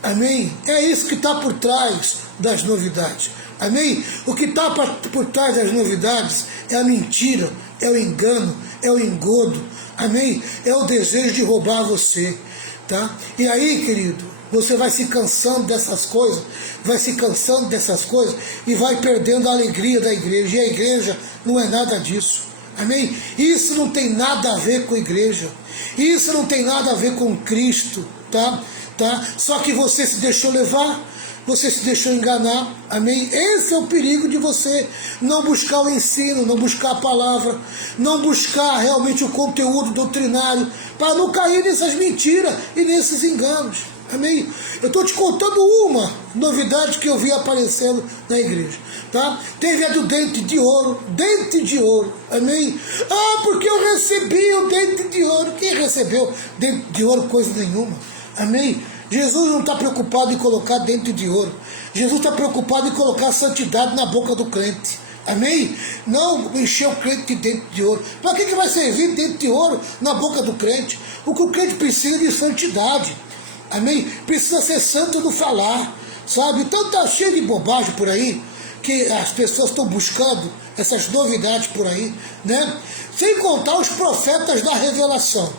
amém? É isso que está por trás das novidades, amém? O que está por trás das novidades é a mentira, é o engano, é o engodo, amém? É o desejo de roubar você, tá? E aí, querido, você vai se cansando dessas coisas, e vai perdendo a alegria da igreja. E a igreja não é nada disso, amém? Isso não tem nada a ver com a igreja, isso não tem nada a ver com Cristo, tá? Só que você se deixou levar, você se deixou enganar, amém? Esse é o perigo de você não buscar o ensino, não buscar a palavra, não buscar realmente o conteúdo doutrinário, para não cair nessas mentiras e nesses enganos, amém? Eu estou te contando uma novidade que eu vi aparecendo na igreja, tá? Teve a do dente de ouro, amém? Ah, porque eu recebi o dente de ouro. Quem recebeu dente de ouro? Coisa nenhuma, amém? Jesus não está preocupado em colocar dente de ouro. Jesus está preocupado em colocar santidade na boca do crente, amém? Não encher o crente de dente de ouro. Para que vai servir dente de ouro na boca do crente? O que o crente precisa de santidade, amém? Precisa ser santo no falar, sabe? Então está cheio de bobagem por aí, que as pessoas estão buscando essas novidades por aí, né? Sem contar os profetas da revelação,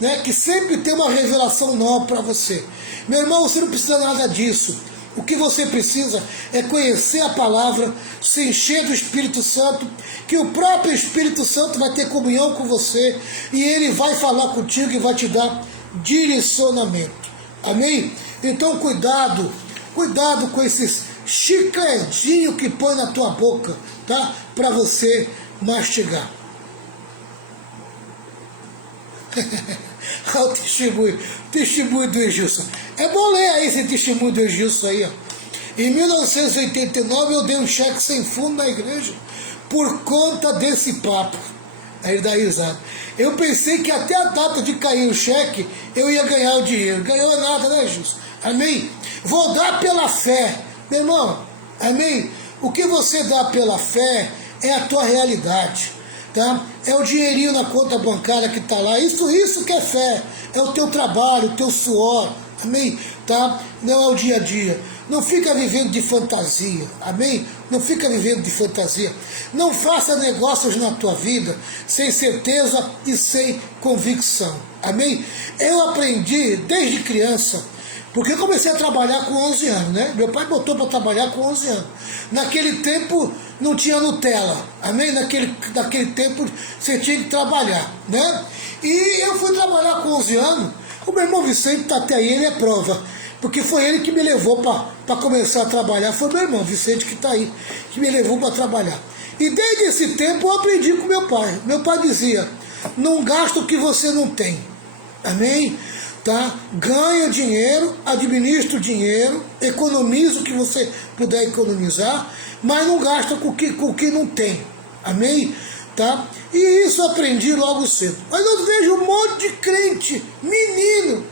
né? Que sempre tem uma revelação nova para você. Meu irmão, você não precisa nada disso. O que você precisa é conhecer a palavra, se encher do Espírito Santo, que o próprio Espírito Santo vai ter comunhão com você e ele vai falar contigo e vai te dar direcionamento, amém? Então cuidado com esses chicletinhos que põe na tua boca, tá? Para você mastigar. Olha o testemunho do Egilson. É bom ler aí esse testemunho do Egilson aí, ó. Em 1989 eu dei um cheque sem fundo na igreja por conta desse papo. Aí ele dá risada. Eu pensei que até a data de cair o cheque eu ia ganhar o dinheiro. Ganhou nada, né, Egilson? Amém? Vou dar pela fé. Meu irmão, amém? O que você dá pela fé é a tua realidade, tá? É o dinheirinho na conta bancária que está lá. Isso que é fé. É o teu trabalho, o teu suor, amém? Tá? Não é o dia a dia. Não fica vivendo de fantasia, amém? Não fica vivendo de fantasia. Não faça negócios na tua vida sem certeza e sem convicção, amém? Eu aprendi desde criança, porque eu comecei a trabalhar com 11 anos, né? Meu pai botou para trabalhar com 11 anos. Naquele tempo não tinha Nutella, amém? Naquele tempo você tinha que trabalhar, né? E eu fui trabalhar com 11 anos. O meu irmão Vicente está até aí, ele é prova. Porque foi ele que me levou para começar a trabalhar. Foi meu irmão Vicente que está aí, que me levou para trabalhar. E desde esse tempo eu aprendi com meu pai. Meu pai dizia, não gasta o que você não tem. Amém? Tá? Ganha dinheiro, administra o dinheiro, economiza o que você puder economizar, mas não gasta com o que não tem. Amém? Tá? E isso eu aprendi logo cedo. Mas eu vejo um monte de crente, menino,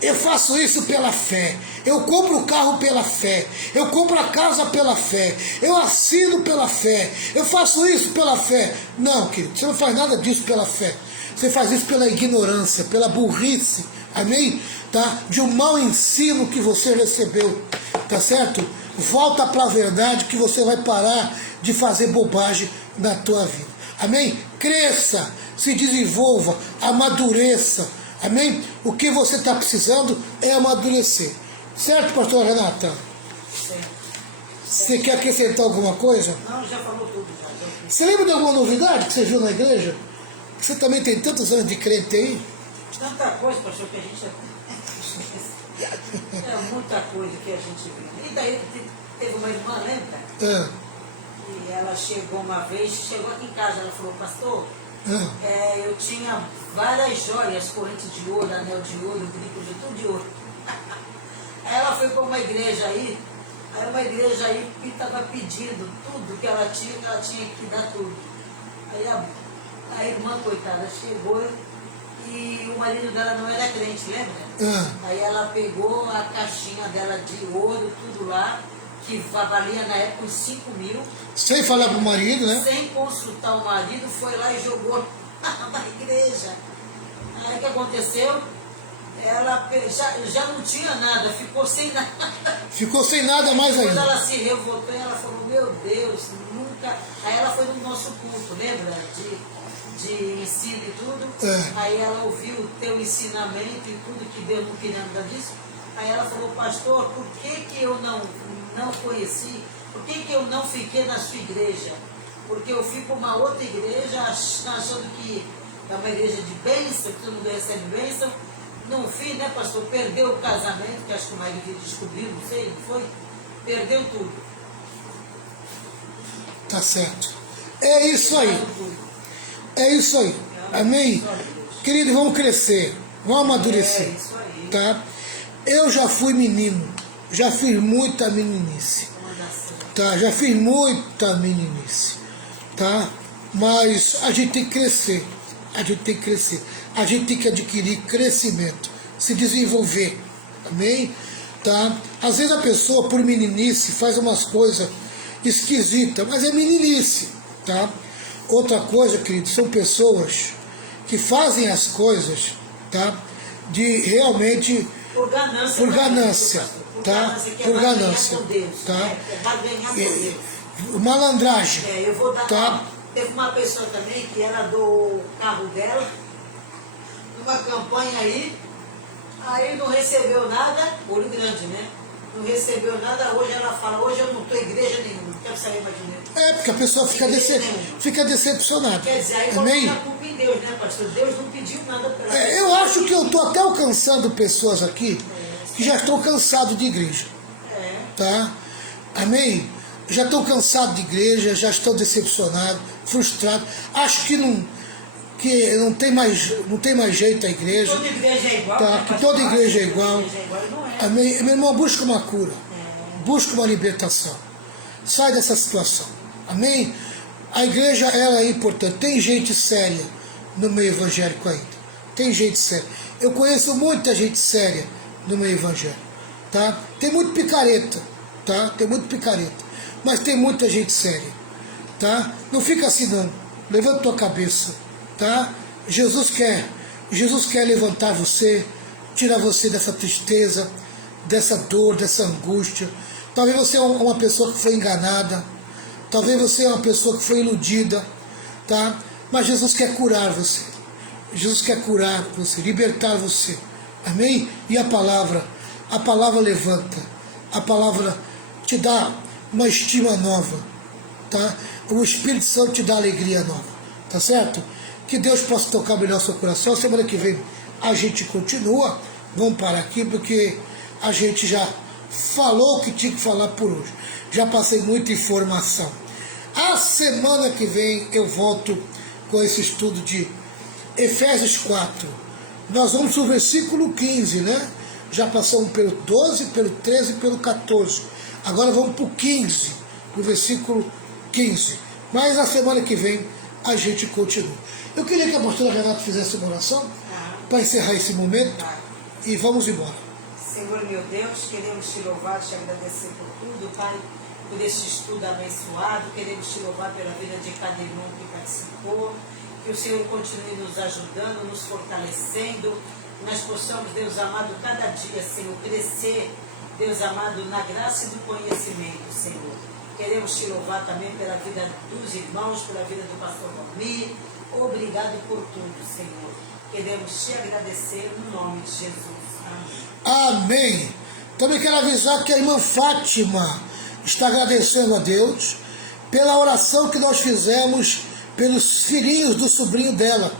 eu faço isso pela fé, eu compro o carro pela fé, eu compro a casa pela fé, eu assino pela fé, eu faço isso pela fé. Não, querido, você não faz nada disso pela fé. Você faz isso pela ignorância, pela burrice, amém? Tá? De um mau ensino que você recebeu, tá certo? Volta para a verdade que você vai parar de fazer bobagem na tua vida, amém? Cresça, se desenvolva, amadureça, amém? O que você está precisando é amadurecer, certo, pastora Renata? Certo. Você quer acrescentar alguma coisa? Não, já falou tudo. Já. Você lembra de alguma novidade que você viu na igreja? Você também tem tantos anos de crente aí? Tanta coisa, pastor, que a gente... É muita coisa que a gente viu. E daí teve uma irmã, lembra? E ela chegou uma vez, chegou aqui em casa, ela falou, pastor, eu tinha várias joias, correntes de ouro, anel de ouro, brinco de tudo de ouro. Aí ela foi para uma igreja aí que estava pedindo tudo que ela tinha que dar tudo. Aí a irmã, coitada, chegou e o marido dela não era crente, lembra? Aí ela pegou a caixinha dela de ouro, tudo lá, que valia na época uns 5 mil. Sem falar pro marido, né? Sem consultar o marido, foi lá e jogou na igreja. Aí o que aconteceu? Ela já não tinha nada, ficou sem nada. Ficou sem nada mais Quando ainda. ela se revoltou, ela falou, meu Deus, nunca... Aí ela foi no nosso culto, lembra? De ensino e tudo. Aí ela ouviu o teu ensinamento e tudo, que Deus não queria nada disso. Aí ela falou, pastor, por que eu não conheci? Por que eu não fiquei na sua igreja? Porque eu fui para uma outra igreja achando que é uma igreja de bênção, que todo mundo recebe bênção. No fim, né, pastor, perdeu o casamento, que acho que o marido descobriu, não sei, não foi? Perdeu tudo. Tá certo. É isso aí. É isso aí. Amém? Querido, vamos crescer. Vamos amadurecer. É isso aí. Tá? Eu já fui menino. Já fiz muita meninice. Tá? Já fiz muita meninice. Tá? Mas a gente tem que crescer. A gente tem que crescer. A gente tem que adquirir crescimento. Se desenvolver. Amém? Tá? Às vezes a pessoa, por meninice, faz umas coisas esquisitas, mas é meninice. Tá? Outra coisa, querido, são pessoas que fazem as coisas, tá? De realmente por ganância, por ganância, tá? Por ganância, tá? É barganhar com Deus. Malandragem. Eu vou dar. Tá? Teve uma pessoa também que ela doou o carro dela numa campanha aí não recebeu nada, olho grande, né? Não recebeu nada, hoje ela fala, hoje eu não estou em igreja nenhuma, não quero sair mais de dentro. Porque a pessoa fica decepcionada. Quer dizer, aí amém? coloca a culpa em Deus, né, pastor? Deus não pediu nada para ela. Eu acho que eu estou até alcançando pessoas aqui que já estão cansados de igreja. Tá? Amém? Já estão cansados de igreja, já estão decepcionados, frustrados. Acho que não tem mais jeito a igreja. Toda igreja é igual. Tá? Né, Que toda igreja é igual. Não é. Amém? Meu irmão, busca uma cura. Busca uma libertação. Sai dessa situação. Amém? A igreja, ela é importante. Tem gente séria no meio evangélico ainda. Tem gente séria. Eu conheço muita gente séria no meio evangélico. Tá? Tem muito picareta. Tá? Tem muito picareta. Mas tem muita gente séria. Tá? Não fica assim não. Levanta tua cabeça. Tá? Jesus quer levantar você, tirar você dessa tristeza, dessa dor, dessa angústia. Talvez você é uma pessoa que foi enganada, talvez você é uma pessoa que foi iludida, tá? Mas Jesus quer curar você. Jesus quer curar você, libertar você. Amém? E a palavra levanta. A palavra te dá uma estima nova, tá? O Espírito Santo te dá alegria nova, tá certo? Que Deus possa tocar melhor seu coração. Semana que vem a gente continua. Vamos parar aqui porque a gente já falou o que tinha que falar por hoje. Já passei muita informação. A semana que vem eu volto com esse estudo de Efésios 4. Nós vamos para o versículo 15, né? Já passamos pelo 12, pelo 13 e pelo 14. Agora vamos para o 15, no versículo 15. Mas a semana que vem a gente continua. Eu queria que a pastora Renata fizesse uma oração para encerrar esse momento e vamos embora. Senhor meu Deus, queremos te louvar, te agradecer por tudo, Pai, por este estudo abençoado. Queremos te louvar pela vida de cada irmão que participou. Que o Senhor continue nos ajudando, nos fortalecendo. Nós possamos, Deus amado, cada dia, Senhor, crescer, Deus amado, na graça e do conhecimento, Senhor. Queremos te louvar também pela vida dos irmãos, pela vida do pastor Valmir. Obrigado por tudo, Senhor. Queremos te agradecer no nome de Jesus. Amém. Amém. Também quero avisar que a irmã Fátima está agradecendo a Deus pela oração que nós fizemos pelos filhinhos do sobrinho dela,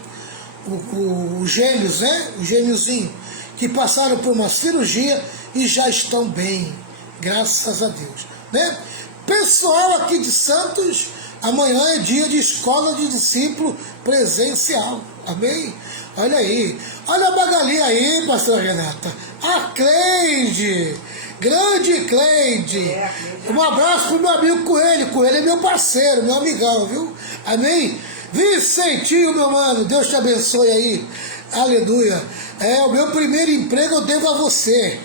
os gêmeos, né? Os gêmeozinhos, que passaram por uma cirurgia e já estão bem, graças a Deus, né? Pessoal aqui de Santos, amanhã é dia de escola de discípulo presencial, amém? Olha aí, olha a Magali aí, pastora Renata, a Cleide, grande Cleide, um abraço pro meu amigo Coelho é meu parceiro, meu amigão, viu? Amém? Vicentinho, meu mano, Deus te abençoe aí, aleluia. O meu primeiro emprego eu devo a você,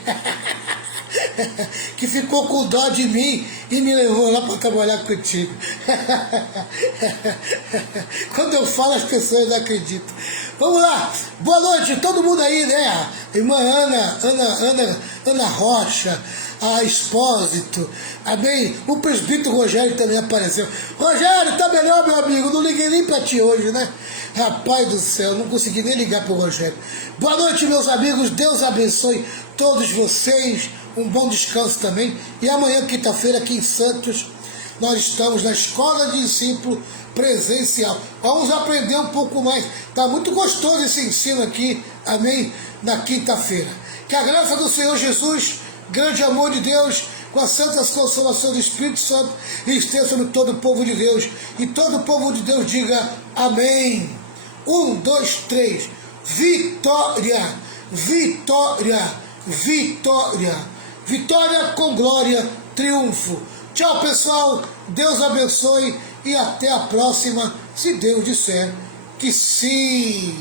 que ficou com dó de mim e me levou lá para trabalhar contigo. Quando eu falo, as pessoas não acreditam. Vamos lá, boa noite, todo mundo aí, né? Irmã Ana Rocha, a Expósito, amém? O presbítero Rogério também apareceu. Rogério, tá melhor, meu amigo? Não liguei nem pra ti hoje, né? Rapaz do céu, não consegui nem ligar pro Rogério. Boa noite, meus amigos, Deus abençoe todos vocês, um bom descanso também. E amanhã, quinta-feira, aqui em Santos, nós estamos na Escola de Discípulo presencial. Vamos aprender um pouco mais. Tá muito gostoso esse ensino aqui, amém? Na quinta-feira. Que a graça do Senhor Jesus, grande amor de Deus, com as santas consolações do Espírito Santo, esteja sobre todo o povo de Deus. E todo o povo de Deus diga amém. 1, 2, 3. Vitória, vitória, vitória. Vitória com glória, triunfo. Tchau, pessoal. Deus abençoe e até a próxima, se Deus disser que sim.